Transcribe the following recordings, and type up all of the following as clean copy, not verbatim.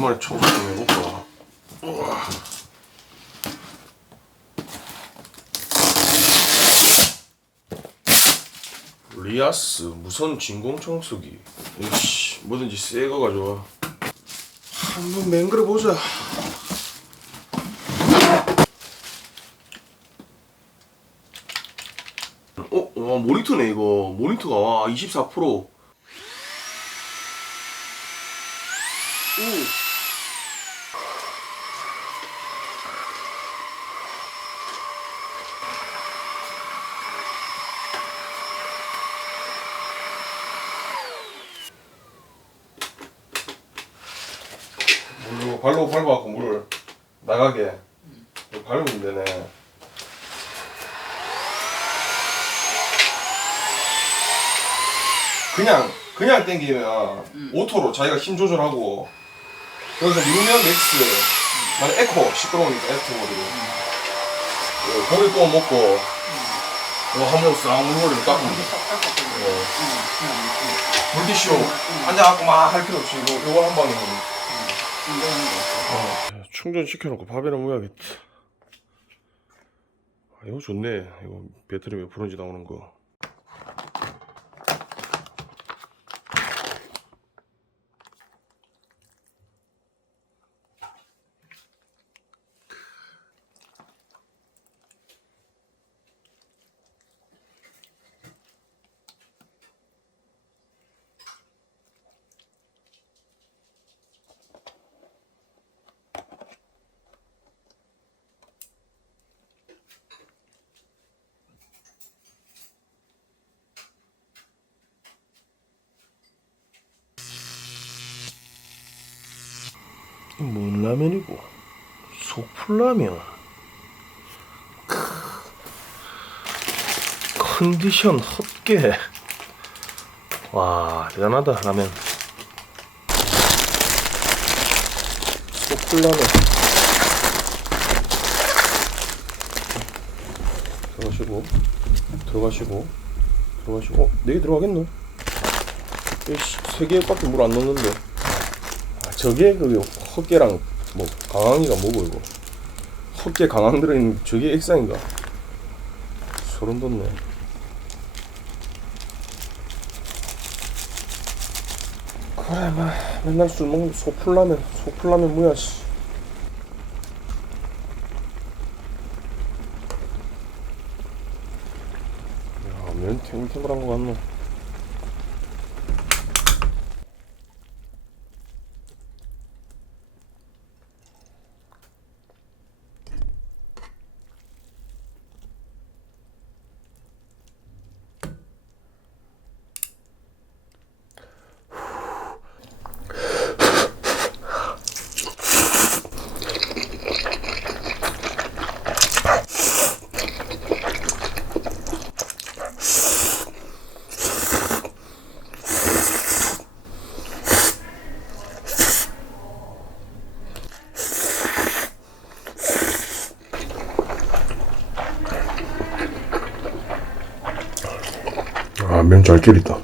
오랜만에 청소 좀 해볼까. 우와. 리아스 무선 진공청소기. 이씨, 뭐든지 새거 가져와. 한번 맹그려 보자. 와, 모니터네 이거. 모니터가 와 24%. 오. 물로 발로 밟아갖고 물을 나가게 밟으면 되네. 그냥 당기면 오토로 자기가 힘 조절하고, 여기서 누르면 맥스, 나는 에코 시끄러우니까 에코 모드로 고기 구워 먹고 한번 싹 물놀이를 깎으면 돼. 물티슈 앉아갖고 막 할 필요 없이 요거 한 방에 충전시켜놓고 밥이나 먹어야겠다. 이거 좋네. 이거 배터리 몇 프로인지 나오는 거. 뭔 라면이고? 속풀라면. 컨디션 헛개. 와, 대단하다. 라면 속풀라면. 들어가시고 4개 들어가겠노? 3개밖에 물 안 넣는데. 저게 그 헛개랑 뭐 강황이가 뭐고 이거? 헛개 강황 들어있는 저게 액상인가? 소름 돋네. 그래, 맨날 술 먹는 속풀라면 뭐야 씨. 야, 면 탱글탱글한 거 같노? 면 잘 끓였다.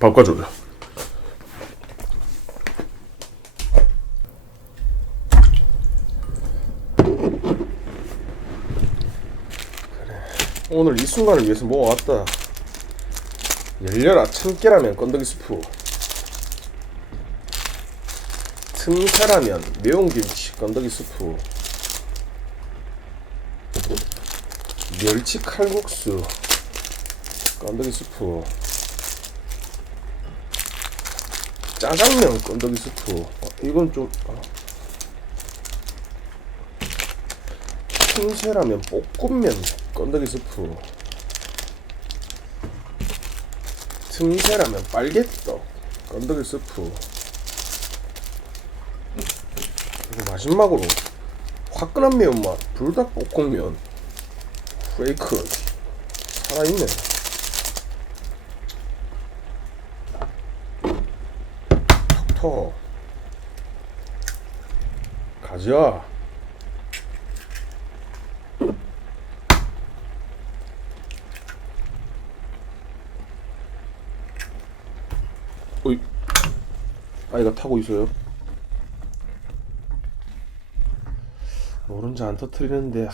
밥 가져오자. 오늘 이 순간을 위해서 모아왔다. 열려라 참깨라면 건더기 스프, 틈새라면 매운김치 건더기 스프, 멸치 칼국수 건더기 스프, 짜장면 건더기 스프. 이건 좀 틈새라면 볶음면 건더기 스프, 틈새라면 빨개떡 건더기 스프. 그리고 마지막으로 화끈한 매운맛 불닭볶음면 페이크 살아있네. 톡톡 가자. 어이, 아이가 타고 있어요. 오른자 안 터트리는데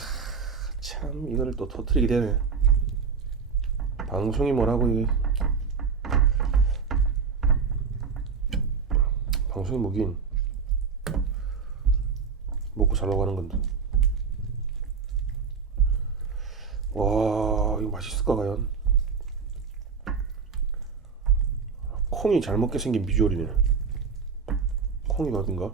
참 이거를 또 터트리게 되네. 방송이 뭐라고 이게. 방송이 뭐긴 먹고 살라고 하는 건데. 와 이거 맛있을까 과연? 콩이 잘 먹게 생긴 비주얼이네. 콩이가 어딘가?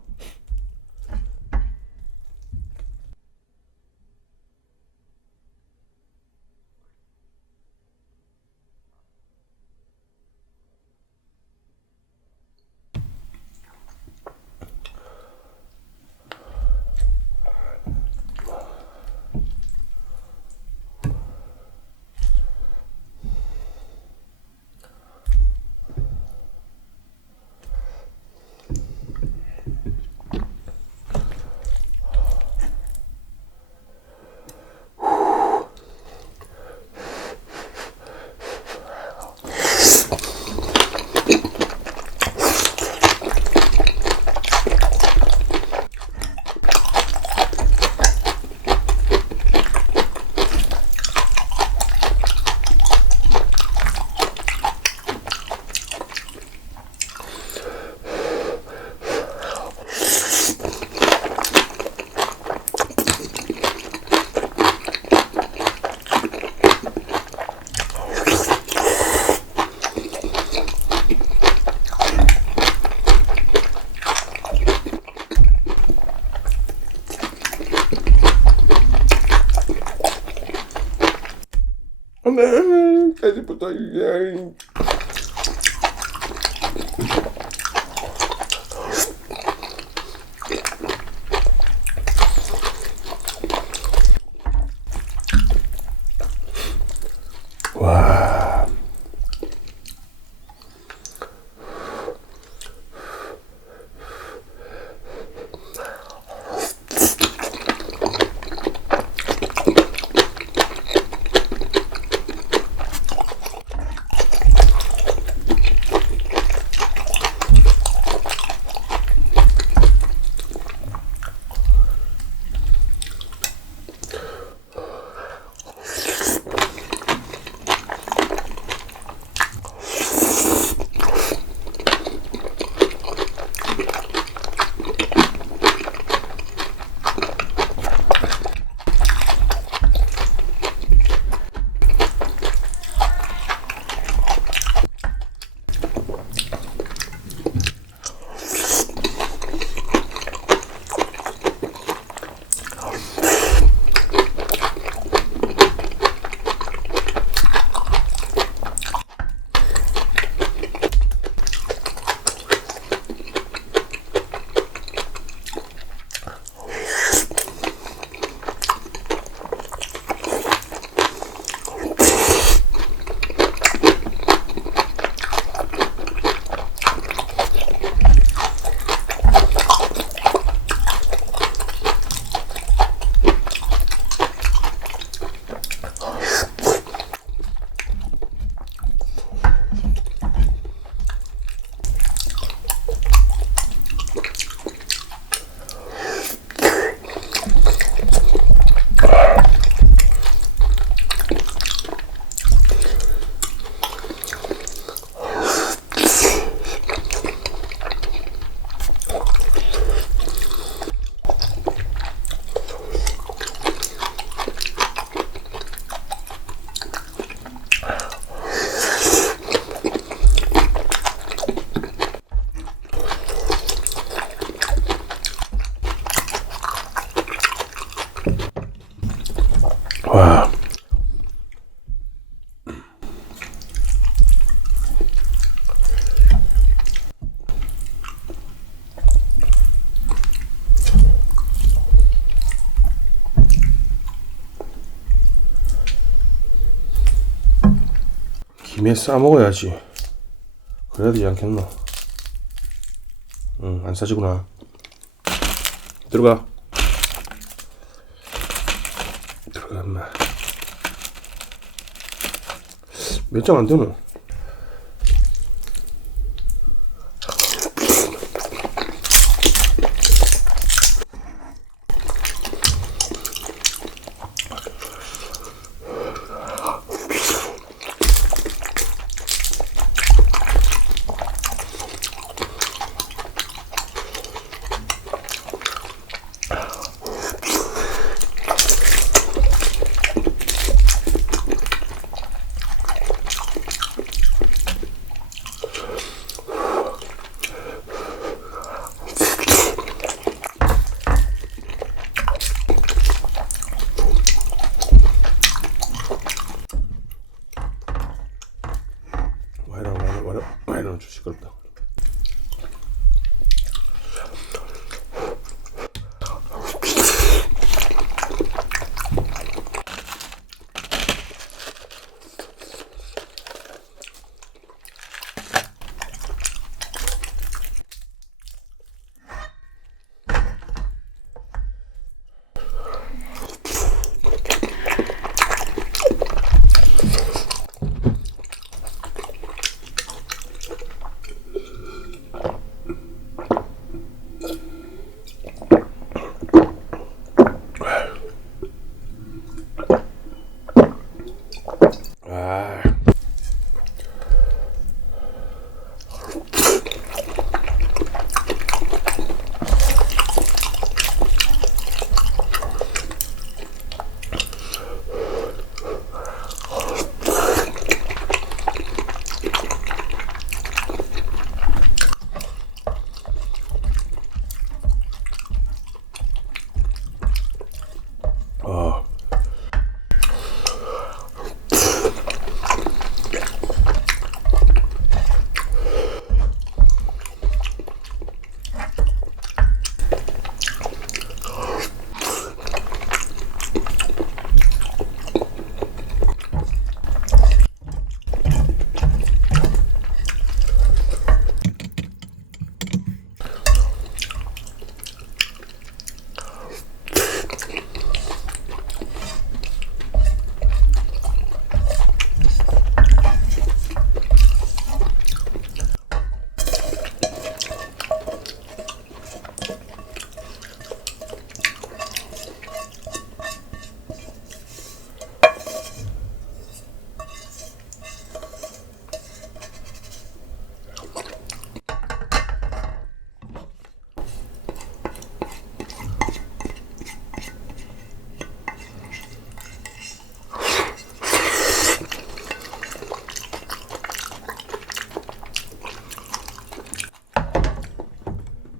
까지부터 이제 와. 김에 싸 먹어야지. 그래야 되지 않겠노? 응, 안 싸지구나. 들어가. 들어가, 인마. 몇 장 안 되노? 와이런 좀 시끄럽다.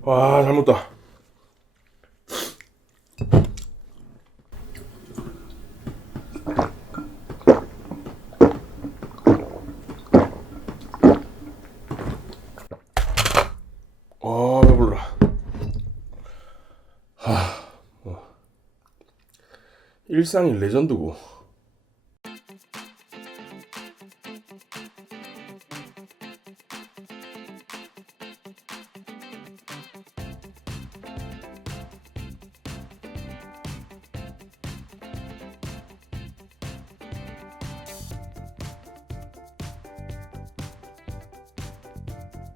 와, 잘 먹다. 배불러. 일상이 레전드고